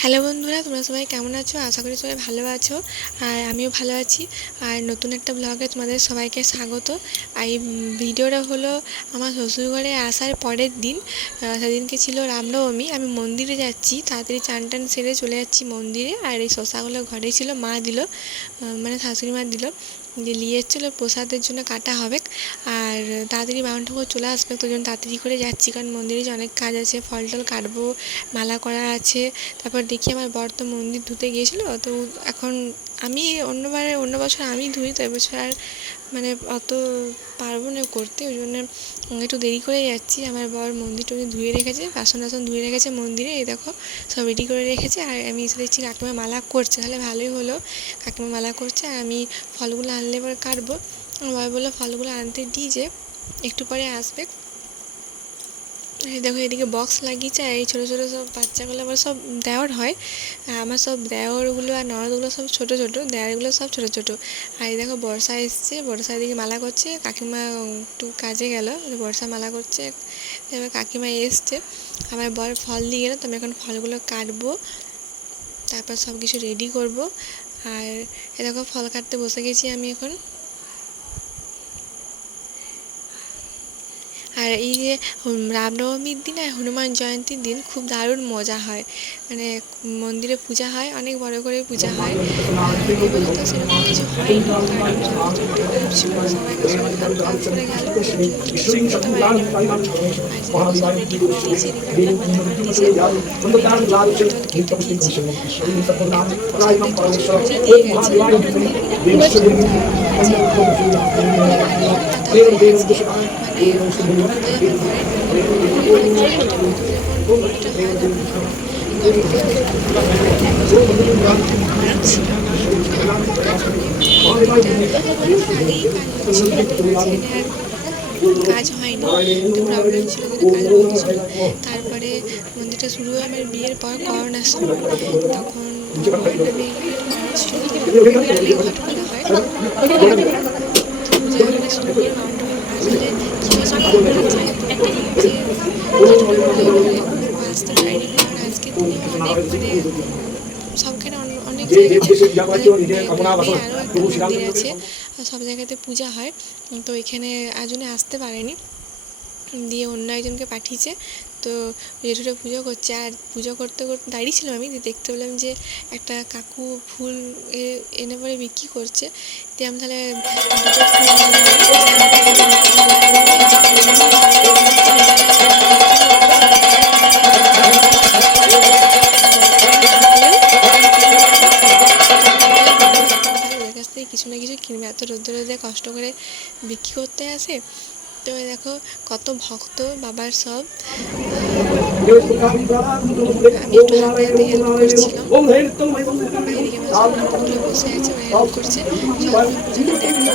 Hello বন্ধুরা, তোমরা সবাই কেমন আছো? আশা করি সবাই ভালো আছো। আর আমিও ভালো আছি। আর নতুন একটা ব্লগে তোমাদের সবাইকে স্বাগত। আর এই ভিডিওটা হলো আমার শ্বশুরঘরে আসার পরের দিন। সেদিনকে ছিল রামনবমী। আমি মন্দিরে যাচ্ছি, তাড়াতাড়ি চান টান সেরে চলে যাচ্ছি মন্দিরে। আর এই শসাগুলো ঘরেই ছিল, মা দিল, মানে শাশুড়ি মা দিল, যে নিয়ে এসেছিলো প্রসাদের জন্য কাটা হবে। আর তাড়াতাড়ি বামুন ঠাকুর চলে আসবে, তো জন্য তাড়াতাড়ি করে যাচ্ছি, কারণ মন্দিরে যে অনেক কাজ আছে, ফল টল কাটবো, মালা করা আছে। তারপর দেখি আমার বর তো মন্দির ধুতে গিয়েছিলো, তো এখন আমি অন্য বছর আমি ধুই, তো এবছর আর মানে অত পারবো না করতে, ওই জন্য একটু দেরি করে যাচ্ছি। আমার বর মন্দির টন্দির ধুয়ে রেখেছে, বাসন টাসন ধুয়ে রেখেছে মন্দিরে, এই দেখো সব রেডি করে রেখেছে। আর আমি এসে দেখছি কাকিমা মালা করছে, তাহলে ভালোই হলো, কাকিমা মালা করছে। আর আমি ফলগুলো আনলে এবার কাটবো। আমার বর বললো ফলগুলো আনতে দিই, যে একটু পরে আসবে। এই দেখো এদিকে বক্স লাগিয়েছে, আর এই ছোটো ছোটো সব বাচ্চাগুলো আবার সব দেওর হয়। আমার সব দেওরগুলো আর ননদগুলো সব ছোটো ছোটো, দেওরগুলো সব ছোটো ছোটো। আর এই দেখো বর্ষা এসছে, বর্ষা এদিকে মালা করছে, কাকিমা একটু কাজে গেল, বর্ষা মালা করছে। এবার কাকিমা এসছে, আমার বর ফল দিয়ে গেলো, তো আমি এখন ফলগুলো কাটবো, তারপর সব কিছু রেডি করব। আর এ দেখো ফল কাটতে বসে গেছি আমি এখন। আর এই যে রামনবমীর দিন আর হনুমান জয়ন্তীর দিন খুব দারুণ মজা হয়, মানে মন্দিরে পূজা হয়, অনেক বড় করে পূজা হয়। এবছর তো সেরকম কিছু হয়নি, কারণ সবাই কাজ করে গেল, কিছু করতে পারিনি। আর সব রেডি করে নিয়েছি, এদিকে মাথা করে দিয়েছে, ফল কেটে দিয়েছি। এখন প্রসাদটা কিছু পূজা দিয়ে গেছে, কাজ হয়নি, একটু প্রবলেম ছিল, কাজ হচ্ছিল। তারপরে মন্দিরটা শুরু হয় আমার বিয়ের পর করোনার সময়, তখন ঘট করা হয়। শুরু করে আসলে কী হয়েছিল যে আসতে পারিনি, কারণ আজকের দিনে অনেক মানে সবখানে অনেক জায়গাতে গ্রামে আরও একটা মন্দির আছে, সব জায়গাতে পূজা হয়, তো এখানে আজনে আসতে পারেনি, দিয়ে অন্য একজনকে পাঠিয়েছে। তো জেঠুটা পুজো করছে, আর পুজো করতে করতে দাঁড়িয়েছিলাম আমি, দেখতে পেলাম যে একটা কাকু ফুল এনে পরে বিক্রি করছে, দিয়ে আমি তাহলে ওদের কাছ থেকে কিছু না কিছু কিনবে, এত রোদে রোদে কষ্ট করে বিক্রি করতে আসে। তো দেখো কত ভক্ত বাবার সব, আমি একটু হাতে হাতে হেল্প করছিলাম, এদিকে আমার বসে আছে, হেল্প করছে। পুজোটা দেখো।